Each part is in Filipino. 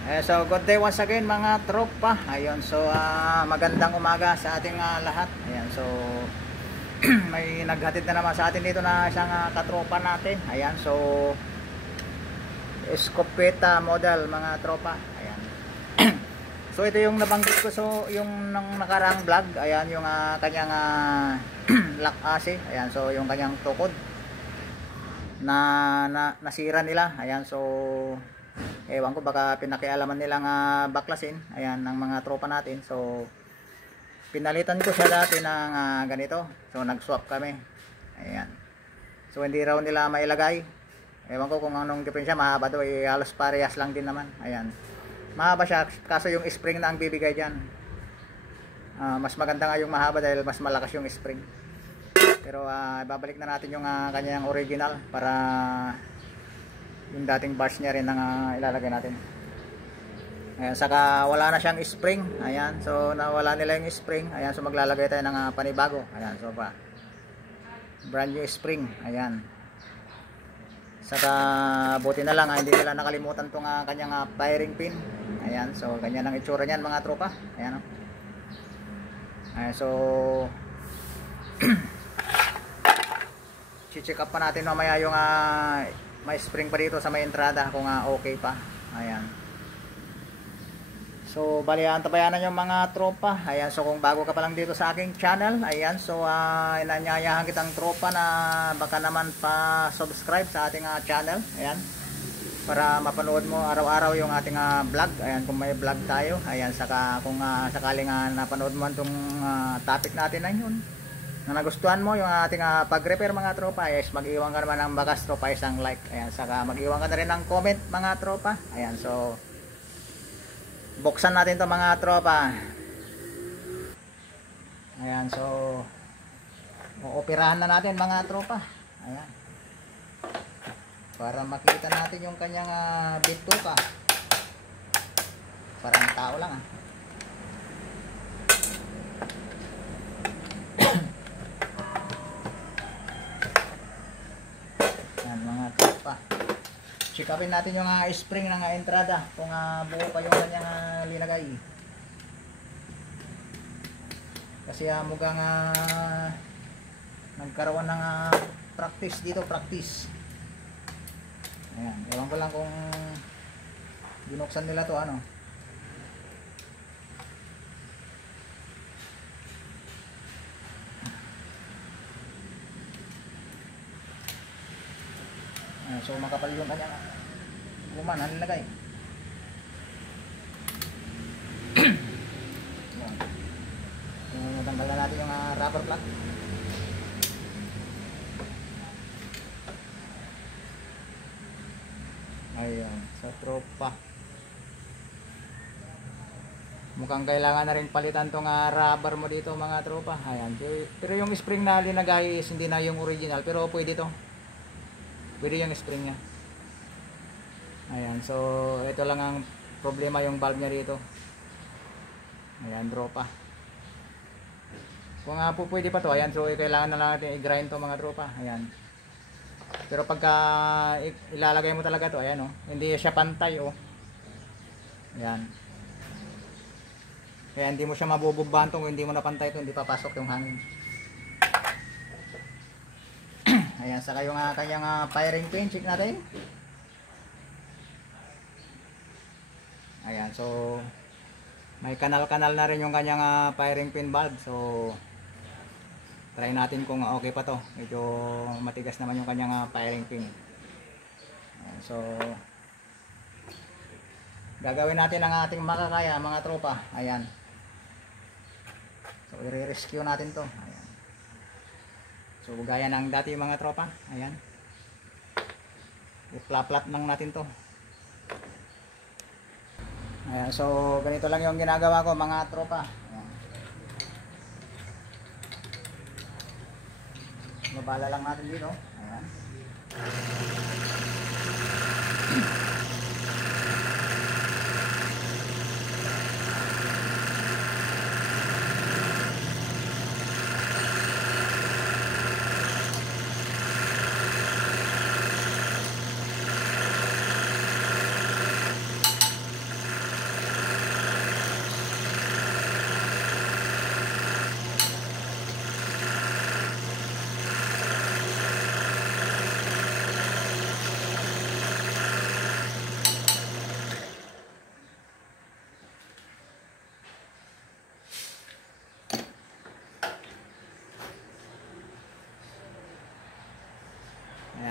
So good day once again mga tropa. Ayun, so magandang umaga sa ating lahat. Ayan, so may naghatid na naman sa atin dito na isang katropa natin. Ayan, so Escopeta model mga tropa. Ayan. So ito yung nabanggit ko so yung nang nakarang vlog. Ayan yung kanyang lock AC. Ayan, so yung kanyang tukod na nasira nila. Ayan, so ewan ko baka pinakialaman nilang baklasin, ayan, ng mga tropa natin. So pinalitan ko siya dati ng ganito, so nag swap kami, ayan. So hindi raw nila mailagay, ewan ko kung anong diferensya. Mahaba daw, halos parehas lang din naman, ayan. Mahaba siya, kaso yung spring na ang bibigay dyan. Mas maganda nga yung mahaba dahil mas malakas yung spring. Pero babalik na natin yung kanyang original para yung dating bars niya rin ang ilalagay natin. Ayan, saka wala na siyang spring. Ayan, so nawala nila yung spring. Ayan, so maglalagay tayo ng panibago. Ayan, so brand new spring. Ayan. Saka buti na lang hindi nila nakalimutan tong kanyang firing pin. Ayan, so ganyan ang itsura niyan mga tropa. Ayan, ayan, so check up pa natin mamaya yung may spring pa dito sa may entrada kung okay pa. Ayan. So bali antabayanan yung mga tropa. Ayan, so kung bago ka pa lang dito sa aking channel, ayan, so inanyayahan kitang tropa na baka naman pa subscribe sa ating channel. Ayan, para mapanood mo araw-araw yung ating vlog. Ayan, kung may vlog tayo. Ayan, saka kung sakaling napanood mo itong topic natin na yun, na nagustuhan mo yung ating pag-repair mga tropa, yes, mag-iwan ka naman ng bakas tropa, isang like. Ayan, saka mag-iwan ka na rin ng comment mga tropa. Ayan, so buksan natin to mga tropa. Ayan, so uoperahan na natin mga tropa. Ayan, para makita natin yung kanyang bituka. Parang tao lang mga tropa. Check upin natin yung spring ng entrada kung buo pa yung kanyang linagay. Kasi mukhang nagkaroon ng practice dito, practice. Ayan, ewan ko lang kung binuksan nila to ano. So makapal yung kanyang guman, nalagay. Tanggal na natin yung rubber plug. Ayan, sa tropa. Mukhang kailangan na rin palitan tong rubber mo dito mga tropa. Ayan, pero yung spring na linagay is hindi na yung original, pero pwede to. Pwede yung spring niya. Ayan, so ito lang ang problema, yung valve niya dito. Ayan, tropa. Kung po pwede pa to, ayan, so kailangan na lang natin i-grind to mga tropa. Ayan. Pero pagka ilalagay mo talaga to, ayan, hindi siya pantay, Ayan. Kaya hindi mo siya mabubugbahan to kung hindi mo na pantay to, hindi papasok yung hangin. Ayan, saka yung kanyang firing pin, check natin. Ayan, so may kanal-kanal na rin yung kanyang firing pin valve. So try natin kung okay pa to. Medyo matigas naman yung kanyang firing pin. Ayan, so gagawin natin ang ating makakaya mga tropa. Ayan, so i-rescue natin to. Ayan. So gaya ng dati mga tropa, ayan. I-flat lang natin to. Ayan, so ganito lang yung ginagawa ko mga tropa. Ayan. Mabala lang natin dito. Ayan.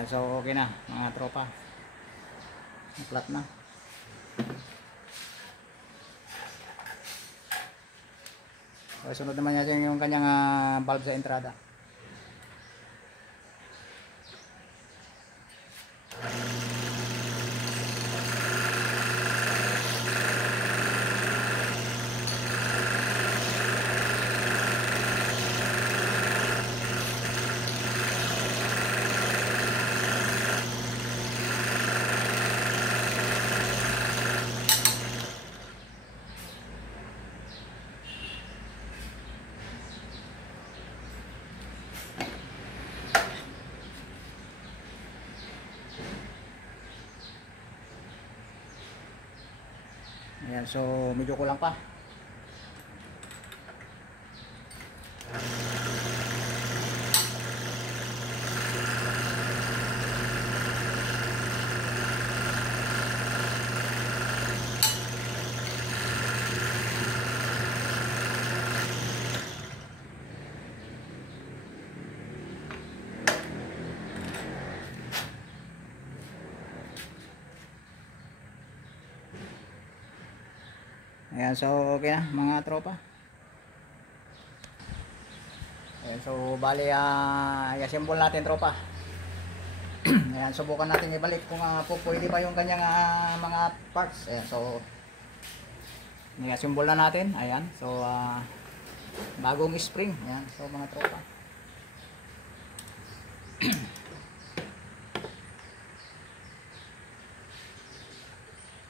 so okay na mga tropa. Flat na. So, sunod naman natin yung kanyang valve sa entrada. Ayan, so medyo kulang pa. Ayan, so okay na mga tropa. Ayan, so bali i-assemble natin tropa. Ayan, subukan natin ibalik kung pwede pa yung kanyang mga parts. Ayan, so i-assemble na natin. Ayan, so bagong spring. Ayan, so mga tropa.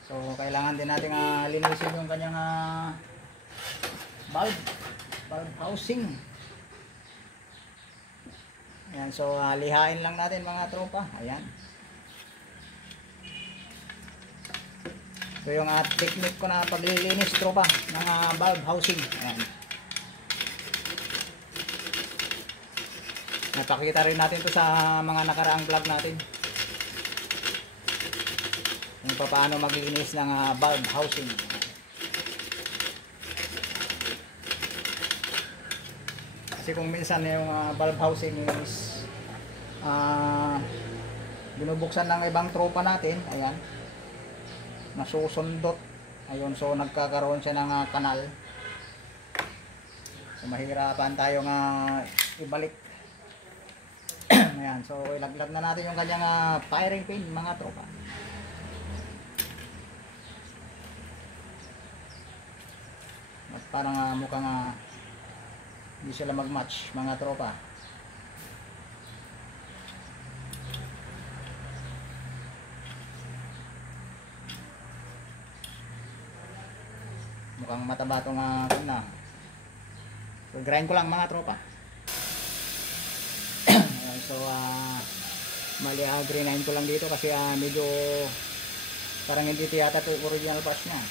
So kailangan din natin linisin yung kanyang valve housing. Ayan, so lihain lang natin mga tropa. Ayan. So yung technique ko na paglilinis tropa ng valve housing. Ayan. Napakita rin natin to sa mga nakaraang vlog natin. Kung paano maglinis ng valve housing. Kasi kung minsan yung valve housing is binubuksan ng ibang tropa natin, ayan, nasusundot, ayun, so nagkakaroon siya ng kanal, so mahirapan tayong ibalik. Ayan, so ilaglag na natin yung kanyang firing pin mga tropa. At parang mukhang hindi sila mag-match mga tropa. Mukhang mataba itong na. So grind ko lang mga tropa. Ayan, so mali grind ko lang dito kasi medyo parang hindi yata ito original parts niya.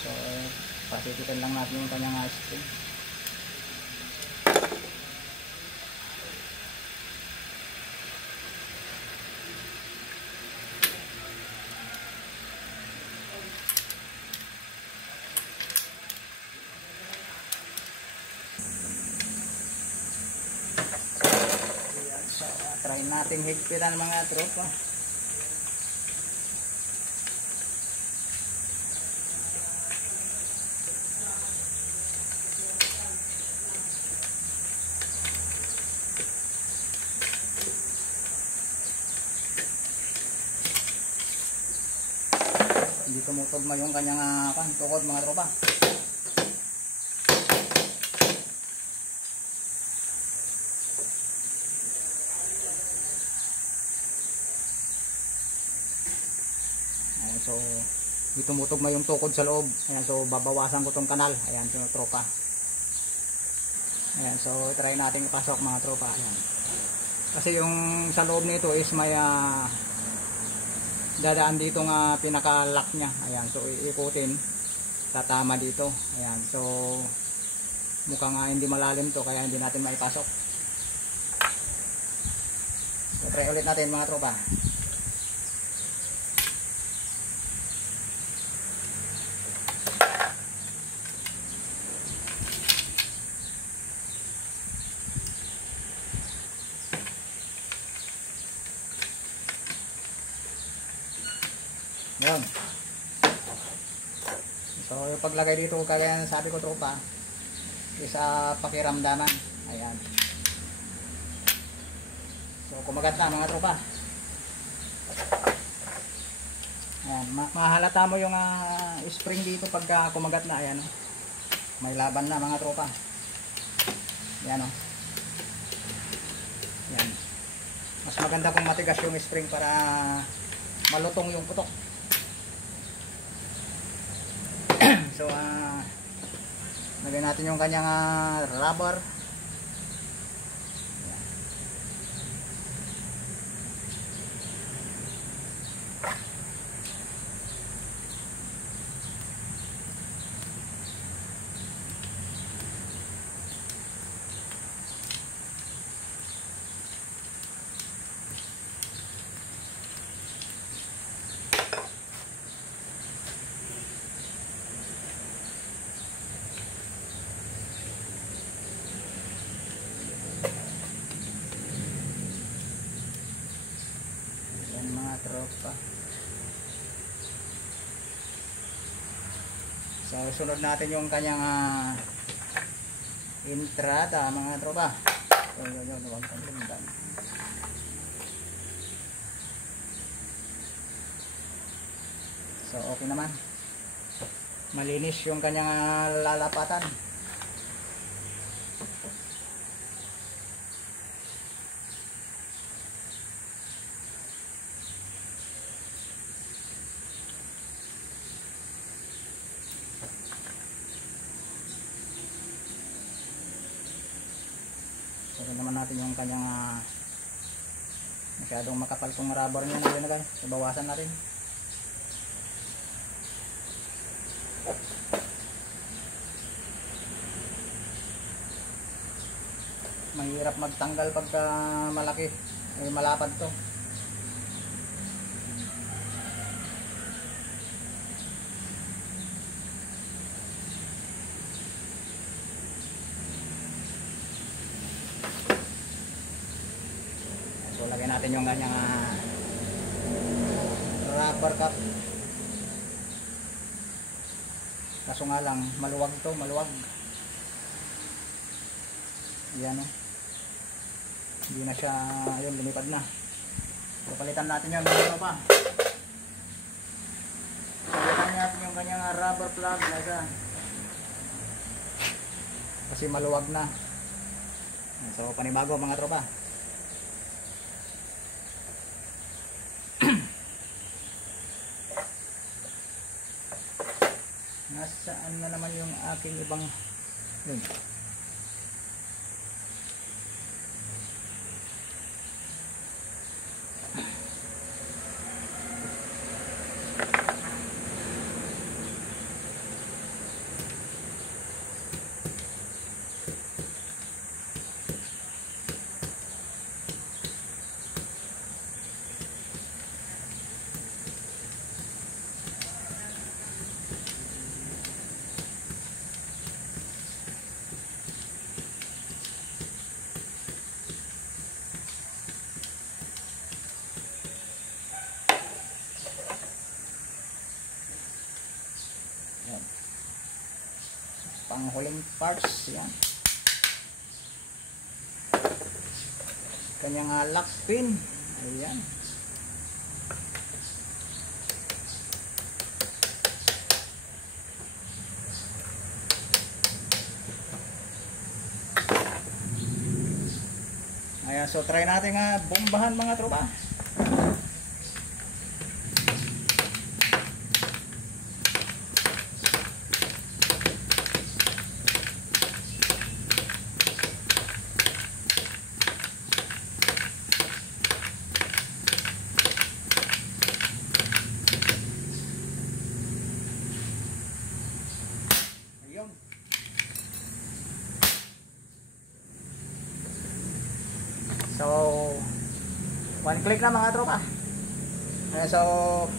So pasitikan lang natin yung kanyang spring. So try natin higpitan mga tropa. Hindi tumutugma yung kanyang tukod mga tropa. Ayan, so hindi tumutugma yung tukod sa loob. Ayan, so babawasan ko tong kanal. Ayan, so tropa. Ayan, so try natin ipasok mga tropa. Ayan. Kasi yung sa loob nito is may dadaan dito nga pinaka-lock niya. Ayan, so iikutin, tatama dito. Ayan, so mukhang hindi malalim to kaya hindi natin maipasok. So try ulit natin mga tropa. Yun. So yung paglagay dito, kagaya sabi ko tropa, isa pakiramdaman. Ayan. So kumagat na mga tropa. Ayan, mahalata mo yung spring dito pagka kumagat na. Ayan, may laban na mga tropa. Ayan, oh. Ayan. Mas maganda kung matigas yung spring para malutong yung putok. So lagyan natin yung kanyang rubber. Tropa. So sunod natin yung kanyang entrada mga tropa. So okay naman, malinis yung kanyang lalapatan. Ito naman natin yung kanyang masyadong makapal tong rubber niya na guys. Bawasan natin. Mahirap magtanggal pagka malaki, malapad to. So lagyan natin yung kanyang rubber cap. Kaso nga lang maluwag to, maluwag. Yan, oh. Hindi na siya, ayun, lumipad na. So palitan natin yan mga tropa. Palitan natin yung kanyang rubber plug na isa. Kasi maluwag na. So panibago mga tropa. Nasaan na naman yung aking ibang yun. Panghuling parts yan, kanyang lock pin, ayan. Ayan, so try natin bombahan mga tropa. So, one click na mga tropa. So,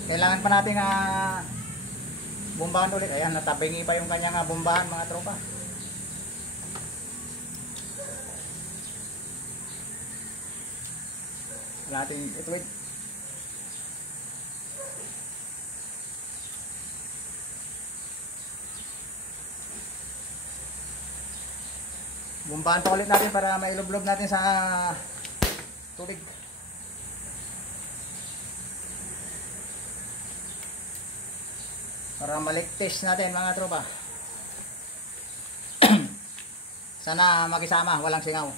kailangan pa natin bombahan ulit. Ayan, natabingi pa yung kanyang bombahan mga tropa. Natin ito, wait. Bumbahan pa ulit natin para mailublob natin sa tubig. Para maligtis natin mga tropa. Sana makisama, walang singaw.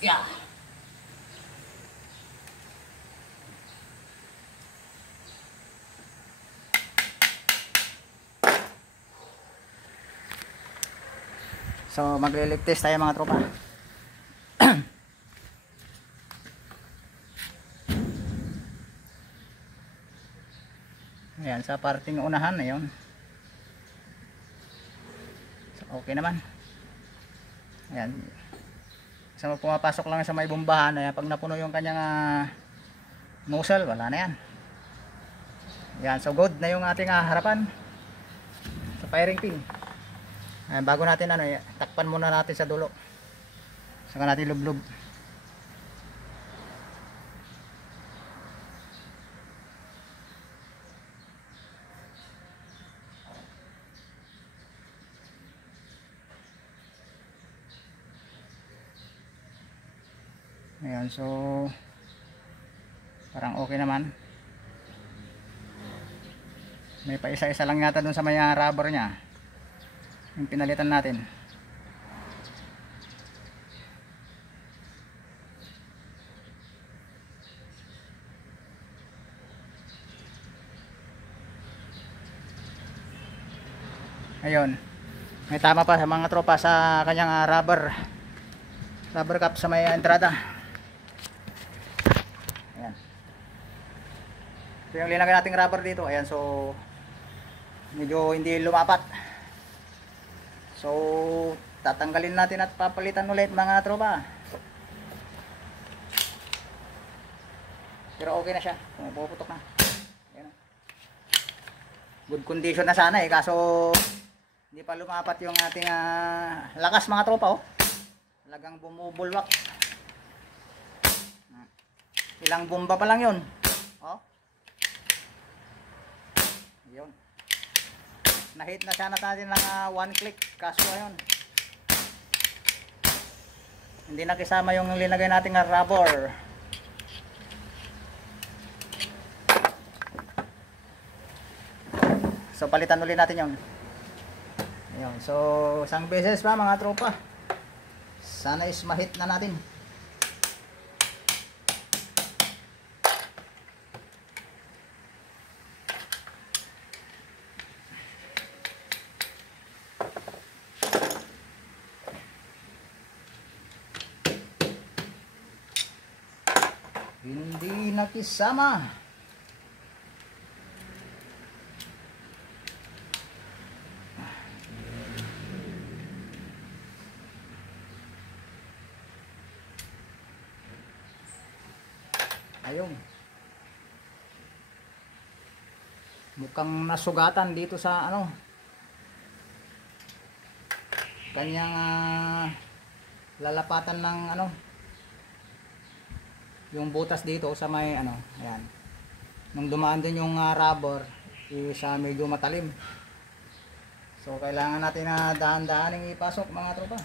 Yeah. So maglilip test tayo mga tropa. Ayan, sa parting unahan na yun. So, okay naman. Ayan. So pumapasok lang sa may bombahan. Ayan, pag napuno yung kanyang nozzle, wala na yan. Ayan, so good na yung ating harapan sa firing pin. Ayan, bago natin takpan muna natin sa dulo. Saka natin lublob. Ayan, so parang okay naman. May pa isa-isa lang yata dun sa may rubber nya yung pinalitan natin. Ayun, may tama pa sa mga tropa sa kanyang rubber cap sa may entrada. Ayan, ito yung linagay nating rubber dito. Ayan, so medyo hindi lumapat. So tatanggalin natin at papalitan ulit mga tropa. Pero okay na siya, puputok na. Ayan. Good condition na sana kaso hindi pa lumapat yung ating lakas mga tropa. Talagang bumubulwak. Ilang bomba pa lang yun. Yun. Nahit na sana natin ng one click. Kaso ayun, hindi nakisama yung linagay nating rubber. So palitan ulit natin yun. Ayun. So isang beses pa mga tropa. Sana is mahit na natin. Hindi nakisama. Ayun. Mukhang nasugatan dito sa kanyang lalapatan ng yung butas dito sa may ayan. Nung dumaan din yung rubber, isa medyo matalim. So kailangan natin na dahan-dahaning ipasok mga tropa.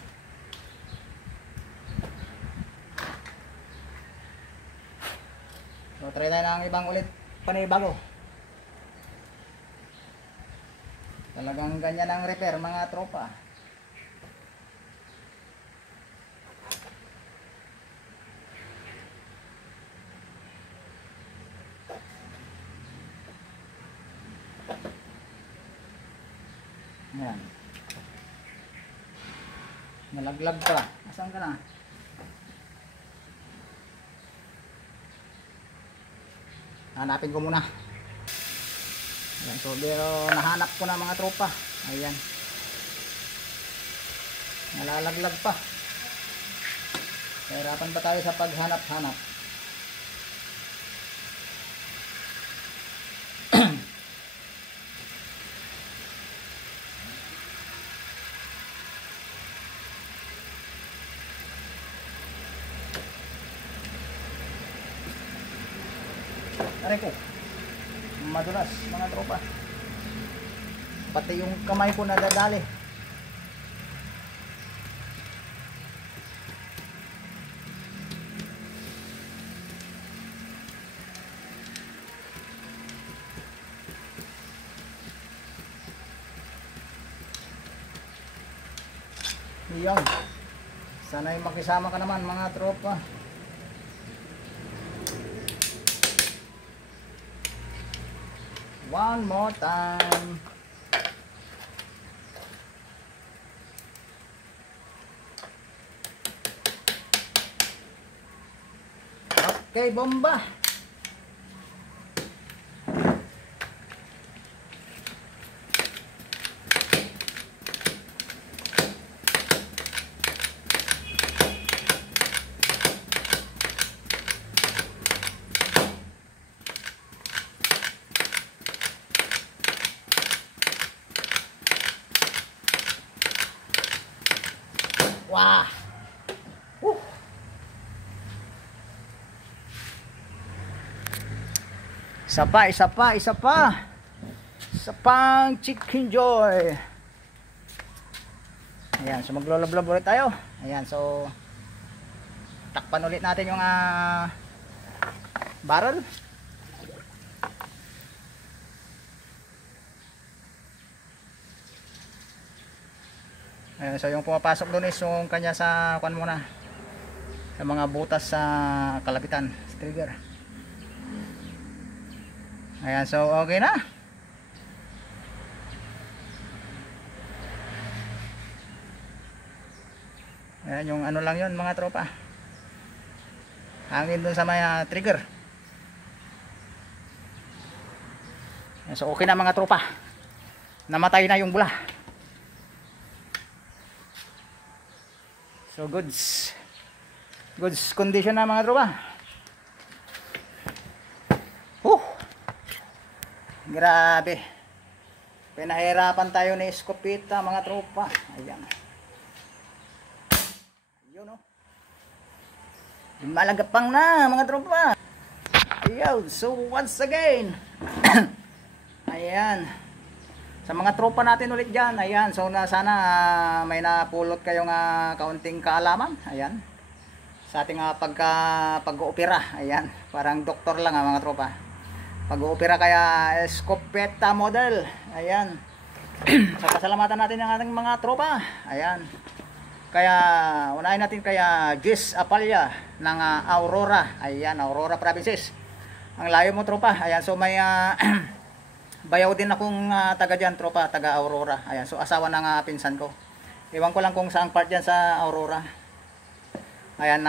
So try tayo ng ibang ulit panibago. Talagang ganyan ang repair mga tropa. Ayan. Nalaglag pa. Asan ka na? Hanapin ko muna. Ayan, so pero nahanap ko na mga tropa. Ayan. Nalalaglag pa. Hirapan pa tayo sa paghanap-hanap. Aray ko. Madulas mga tropa. Pati yung kamay ko nadadali. Iyon. Sana'y makisama ka naman mga tropa. One more time. Okay, bomba. Wah. Isa pa. Isa pang chicken joy. Ayan, so maglolob-lob ulit tayo. Ayan, so takpan ulit natin yung barrel. Ayan, so yung pumapasok doon is yung kanya sa kuan muna, sa mga butas sa kalapitan, sa trigger. Ayan, so okay na. Ayan, yung ano lang yun mga tropa, hangin dun sa may trigger. Ayan, so okay na mga tropa, namatay na yung bula. So goods condition na mga tropa. Grabe, pinahirapan tayo ni Escopeta mga tropa. Ayan, yun o, malagapang na mga tropa. Ayan, so once again ayan, sa mga tropa natin ulit dyan. Ayan, so sana may napulot kayong kaunting kaalaman. Ayan, sa ating pag-oopera. Ayan, parang doktor lang mga tropa. Pag-oopera kaya Escopeta model. Ayan. So pasalamatan natin ang ating mga tropa. Ayan. Kaya unahin natin kaya Jess Apalya ng Aurora. Ayan, Aurora Provinces. Ang layo mo tropa. Ayan, so may bayaw din akong taga dyan tropa, taga Aurora. Ayan, so asawa ng pinsan ko. Iwan ko lang kung saang part dyan sa Aurora. Ayan,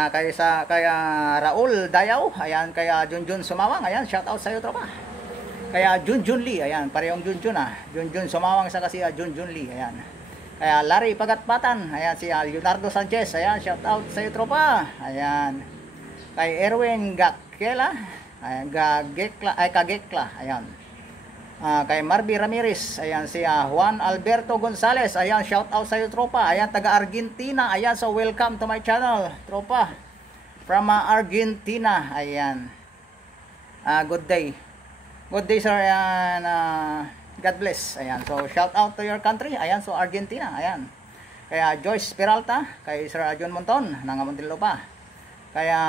kaya Raul Dayaw. Ayan, kaya Junjun Sumawang. Ayan, shout out sa iyo tropa. Kaya Junjun Lee. Ayan, parehong Junjun Junjun Sumawang sa kasi Junjun Lee. Ayan. Kaya Larry Pagatpatan. Ayan, si Leonardo Sanchez. Ayan, shout out sa iyo tropa. Ayan. Kay Erwin Gakela. Ayan, Kagekla. Ayan. Kay Marby Ramirez. Ayan, si Juan Alberto Gonzalez. Ayan, shout out sa iyo tropa. Ayan, taga Argentina. Ayan, so welcome to my channel tropa, from Argentina. Ayan, good day sir. Ayan, God bless. Ayan, so shout out to your country. Ayan, so Argentina. Ayan, kaya Joyce Peralta, kay Sir John Monton ng Muntinlupa, kaya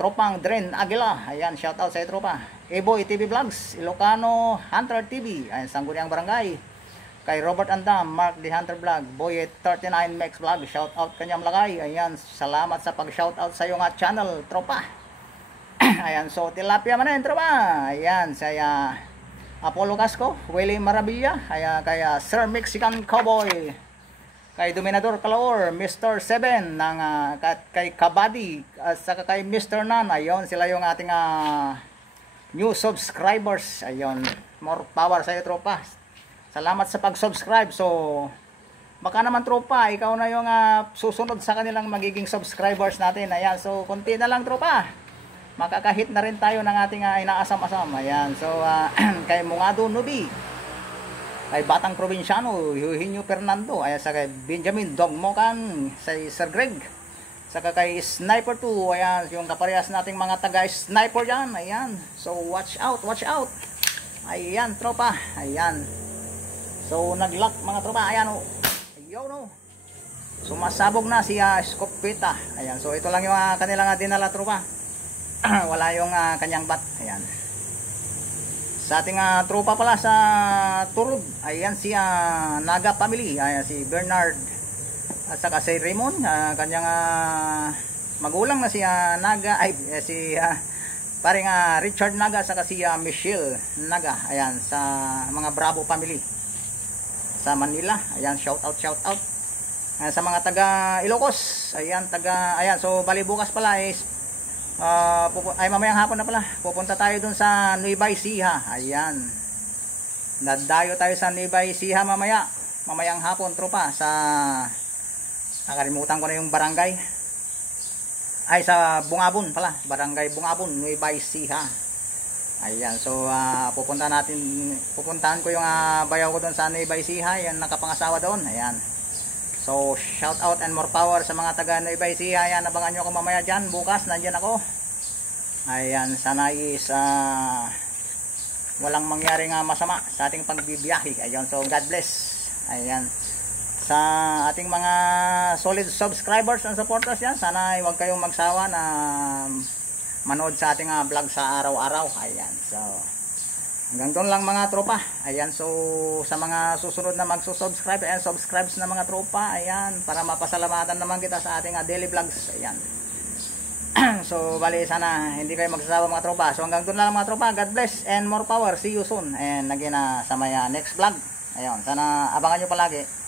tropang Dren Aguila. Ayan, shout out sa iyo tropa. Eboy TV Vlogs, Ilocano Hunter TV, ayan, Sangguniang Barangay. Kay Robert Andam, Mark the Hunter Vlog, Boyet 39 Max Vlog, shout out kanyang lagay. Ayan, salamat sa pag-shout out sa iyong channel, tropa. Ayan, so tilapia man yun, tropa. Ayan, saya Apollo Casco, Willie Maravilla, kaya Sir Mexican Cowboy, kay Dominador Calor, Mr. 7 ng kay Kabadi, saka kay Mr. Nan. Ayon, sila yung ating new subscribers. Ayun, more power sa iyo tropa. Salamat sa pag-subscribe. So baka naman tropa, ikaw na yung susunod sa kanilang magiging subscribers natin. Ayan, so konti na lang tropa, makakahit na rin tayo ng ating inaasam-asam. Ayan, so kay Mungado Nubi, kay Batang Probinsyano, Eugenio Fernando, ayan, sa kay Benjamin Dogmokan, sa Sir Greg, Saka kay Sniper 2, ayan, yung kaparehas nating mga taga-sniper dyan, ayan. So, watch out, watch out. Ayan, tropa, ayan. So, nag-lock mga tropa, ayan, oh. Ayun, oh. Sumasabog na si Scopeta, ayan. So, ito lang yung kanilang dinala, tropa. Wala yung kanyang bat, ayan. Sa ating tropa pala sa Turod, ayan si Naga family, ayan si Bernard. At saka si Raymond, kanyang magulang na si Naga, ay si paring Richard Naga, saka si Michelle Naga, ayan, sa mga Bravo family sa Manila, ayan, shout out. Sa mga taga Ilocos, ayan, ayan, so bali bukas pala is ay mamayang hapon na pala, pupunta tayo dun sa Nueva Ecija, ayan, nadayo tayo sa Nueva Ecija mamayang hapon, tropa, sa nakalimutan ko na yung barangay. Ay, sa Bungabon pala. Barangay Bungabon, Nueva Ecija. Ayan, so pupuntahan ko yung bayaw ko doon sa Nueva Ecija. Ayan, nakapangasawa doon. Ayan. So, shout out and more power sa mga taga Nueva Ecija. Ayan, abangan nyo ako mamaya dyan. Bukas, nandyan ako. Ayan, sana is walang mangyaring masama sa ating pagbibiyahe. Ayan, so God bless. Ayan. Sa ating mga solid subscribers and supporters yan, sana huwag kayong magsawa na manood sa ating vlog sa araw-araw. Ayan, so hanggang doon lang mga tropa. Ayan, so sa mga susunod na magsusubscribe and subscribes na mga tropa, ayan, para mapasalamatan naman kita sa ating daily vlogs. Ayan. So bali, sana hindi kayo magsasawa mga tropa. So hanggang doon lang mga tropa. God bless and more power. See you soon. And again sa may next vlog. Ayan, sana abangan nyo palagi.